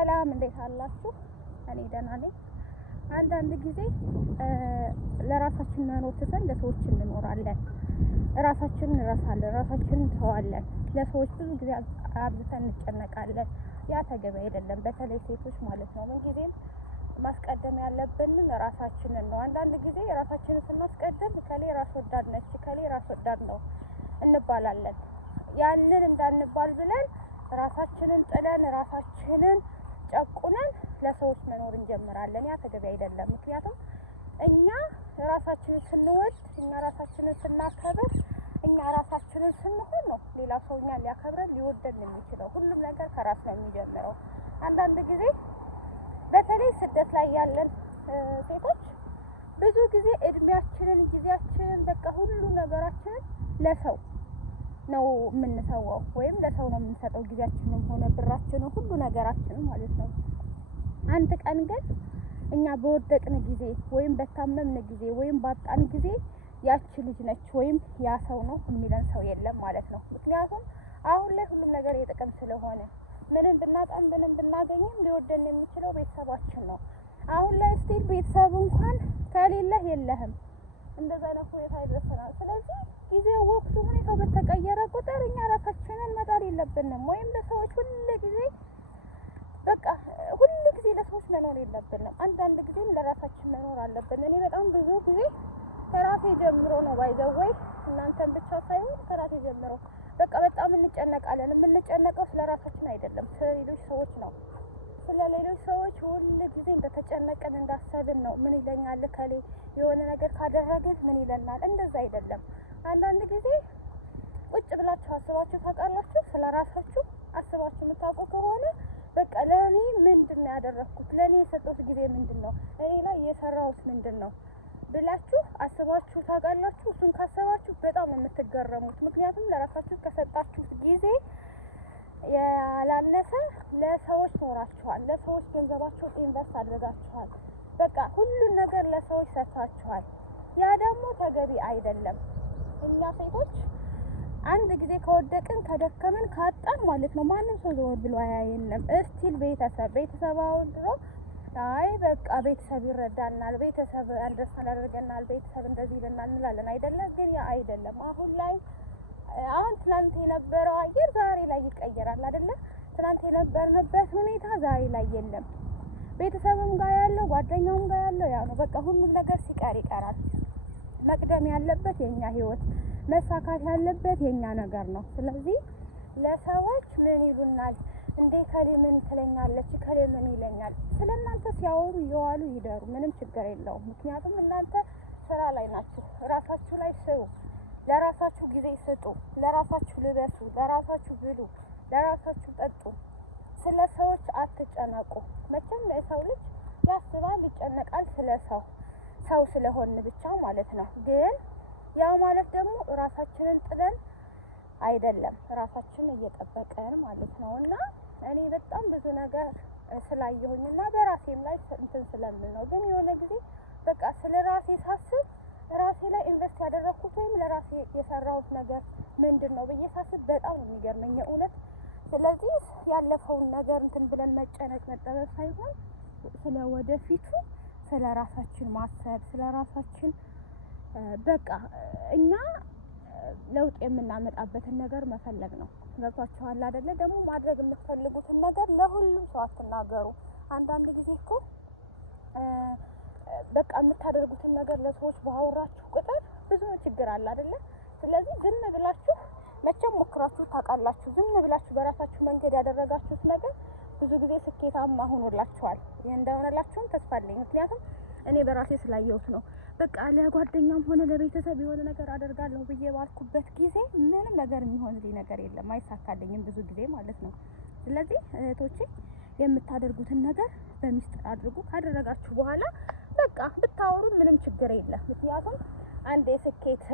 ሰላም እንዴት አላችሁ? እኔ ደህና ነኝ። አንዳንድ ጊዜ ለራሳችን መኖር ትተን ለሰዎች እንኖራለን። ራሳችንን እንረሳለን፣ ራሳችንን እንተዋለን። ለሰዎች ብዙ ጊዜ አብዝተን እንጨነቃለን። ያ ተገቢ አይደለም። በተለይ ሴቶች ማለት ነው። ምን ጊዜም ማስቀደም ያለብን ራሳችንን ነው። አንዳንድ ጊዜ ራሳችንን ስናስቀድም ከሌ ራስ ወዳድ ነች፣ ከሌ ራስ ወዳድ ነው እንባላለን። ያንን እንዳንባል ብለን ራሳችንን ጥለን ራሳችንን ጨቁነን ለሰዎች መኖር እንጀምራለን። ያ ተገቢ አይደለም። ምክንያቱም እኛ ራሳችንን ስንወድ፣ እኛ ራሳችንን ስናከብር፣ እኛ ራሳችንን ስንሆን ነው ሌላ ሰው እኛን ሊያከብረን ሊወደን የሚችለው። ሁሉም ነገር ከራስ ነው የሚጀምረው። አንዳንድ ጊዜ በተለይ ስደት ላይ ያለን ሴቶች ብዙ ጊዜ እድሜያችንን፣ ጊዜያችንን፣ በቃ ሁሉ ነገራችንን ለሰው ነው የምንሰዋው፣ ወይም ለሰው ነው የምንሰጠው። ጊዜያችንን ሆነ ብራችንን፣ ሁሉ ነገራችንን ማለት ነው። አንድ ቀን ግን እኛ በወደቅን ጊዜ ወይም በታመምን ጊዜ ወይም ባጣን ጊዜ ያቺ ልጅ ነች ወይም ያ ሰው ነው የሚለን ሰው የለም ማለት ነው። ምክንያቱም አሁን ላይ ሁሉም ነገር የጥቅም ስለሆነ ምንም ብናጣም ምንም ብናገኝም ሊወደን የሚችለው ቤተሰባችን ነው። አሁን ላይ ስቲል ቤተሰብ እንኳን ከሌለህ የለህም፣ እንደዛ ነው ሁኔታ ይደርሰናል። ስለዚህ ጊዜው፣ ወቅቱ፣ ሁኔታው በተቀየረ ቁጥር እኛ ራሳችንን መጣል የለብንም፣ ወይም ለሰዎች ሁሉ ጊዜ ለሰዎች መኖር የለብንም። አንዳንድ ጊዜም ለራሳችን መኖር አለብን። እኔ በጣም ብዙ ጊዜ ከራሴ ጀምሮ ነው ባይዘወይ እናንተን ብቻ ሳይሆን ከራሴ ጀምሮ በቃ በጣም እንጨነቃለን። የምንጨነቀው ስለ ራሳችን አይደለም፣ ስለ ሌሎች ሰዎች ነው። ስለ ሌሎች ሰዎች ሁሉ ጊዜ እንደተጨነቅን እንዳሰብን ነው። ምን ይለኛል ከሌ የሆነ ነገር ካደረግን ምን ይለናል? እንደዛ አይደለም። አንዳንድ ጊዜ ቁጭ ብላችሁ አስባችሁ ታውቃላችሁ? ስለ ራሳችሁ አስባችሁ የምታውቁ ከሆነ በቃ ለኔ ምንድነው ያደረኩት? ለኔ የሰጠሁት ጊዜ ምንድነው? እኔ ላይ የሰራሁት ምንድነው ብላችሁ አስባችሁ ታውቃላችሁ? እሱን ካሰባችሁ በጣም የምትገረሙት። ምክንያቱም ለራሳችሁ ከሰጣችሁት ጊዜ ያላነሰ ለሰዎች ኖራችኋል። ለሰዎች ገንዘባችሁን ኢንቨስት አድርጋችኋል። በቃ ሁሉን ነገር ለሰዎች ሰጥታችኋል። ያ ደግሞ ተገቢ አይደለም። እኛ ሴቶች አንድ ጊዜ ከወደቅን፣ ከደከመን፣ ካጣን ማለት ነው ማንም ሰው ዘወር ብሎ አያየንም። እስቲል ቤተሰባውን ድሮ አይ በቃ ቤተሰብ ይረዳናል፣ ቤተሰብ አንደርስታንድ ያደርገናል፣ ቤተሰብ እንደዚህ ይለናል እንላለን አይደለ? ግን ያ አይደለም። አሁን ትናንት የነበረው አየር ዛሬ ላይ ይቀየራል አይደለ? ትናንት የነበርንበት ሁኔታ ዛሬ ላይ የለም። ቤተሰብም ጋር ያለው ጓደኛውም ጋር ያለው ያ ነው። በቃ ሁሉም ነገር ሲቀር ይቀራል። መቅደም ያለበት የኛ ህይወት፣ መሳካት ያለበት የኛ ነገር ነው። ስለዚህ ለሰዎች ምን ይሉናል እንዴ ከሌ ምን ትለኛለች፣ ከሌ ምን ይለኛል፣ ስለናንተ ሲያወሩ ይዋሉ ይደሩ፣ ምንም ችግር የለውም። ምክንያቱም እናንተ ስራ ላይ ናችሁ። ራሳችሁ ላይ ስሩ፣ ለራሳችሁ ጊዜ ስጡ፣ ለራሳችሁ ልበሱ፣ ለራሳችሁ ብሉ፣ ለራሳችሁ ጠጡ። ስለ ሰዎች አትጨነቁ። መቼም የሰው ልጅ ያስባል፣ ይጨነቃል ስለ ሰው ስለሆን ብቻ ማለት ነው። ግን ያ ማለት ደግሞ ራሳችንን ጥለን አይደለም፣ ራሳችንን እየጠበቀን ማለት ነው። እና እኔ በጣም ብዙ ነገር ስላየሁኝና በራሴም ላይ እንትን ስለምን ነው። ግን የሆነ ጊዜ በቃ ስለ ራሴ ሳስብ ራሴ ላይ ኢንቨስት ያደረኩት ወይም ለራሴ የሰራሁት ነገር ምንድነው ብዬ ሳስብ በጣም የሚገርመኝ የእውነት። ስለዚህ ያለፈውን ነገር እንትን ብለን መጨነቅ መጠበብ ሳይሆን ስለ ወደፊቱ ስለ ራሳችን ማሰብ፣ ስለ ራሳችን በቃ እኛ ለውጥ የምናመጣበትን ነገር መፈለግ ነው። ገብቷችኋል አይደለ? ደግሞ ማድረግ የምትፈልጉትን ነገር ለሁሉም ሰው አትናገሩ። አንዳንድ ጊዜ እኮ በቃ የምታደርጉትን ነገር ለሰዎች ባወራችሁ ቁጥር ብዙ ችግር አለ አይደለ? ስለዚህ ዝም ብላችሁ መቼም ሞክራችሁ ታውቃላችሁ። ዝም ብላችሁ በራሳችሁ መንገድ ያደረጋችሁት ነገር ብዙ ጊዜ ስኬታማ ሆኖላችኋል። ይሄ እንደሆነላችሁም ተስፋ አለኝ። ምክንያቱም እኔ በራሴ ስላየሁት ነው። በቃ ለጓደኛም ሆነ ለቤተሰብ የሆነ ነገር አደርጋለሁ ብዬ ባልኩበት ጊዜ ምንም ነገር የሚሆንልኝ ነገር የለም፣ አይሳካልኝም ብዙ ጊዜ ማለት ነው። ስለዚህ እህቶቼ የምታደርጉትን ነገር በሚስጥር አድርጉ። ካደረጋችሁ በኋላ በቃ ብታወሩ ምንም ችግር የለም። ምክንያቱም አንድ የስኬት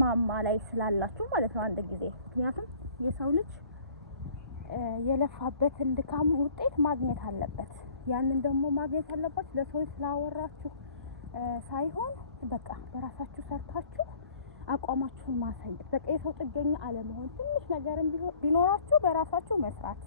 ማማ ላይ ስላላችሁ ማለት ነው አንድ ጊዜ። ምክንያቱም የሰው ልጅ የለፋበትን ድካም ውጤት ማግኘት አለበት። ያንን ደግሞ ማግኘት አለባችሁ ለሰዎች ስላወራችሁ ሳይሆን በቃ በራሳችሁ ሰርታችሁ አቋማችሁን ማሳየት። በቃ የሰው ጥገኛ አለመሆን። ትንሽ ነገርም ቢኖራችሁ በራሳችሁ መስራት።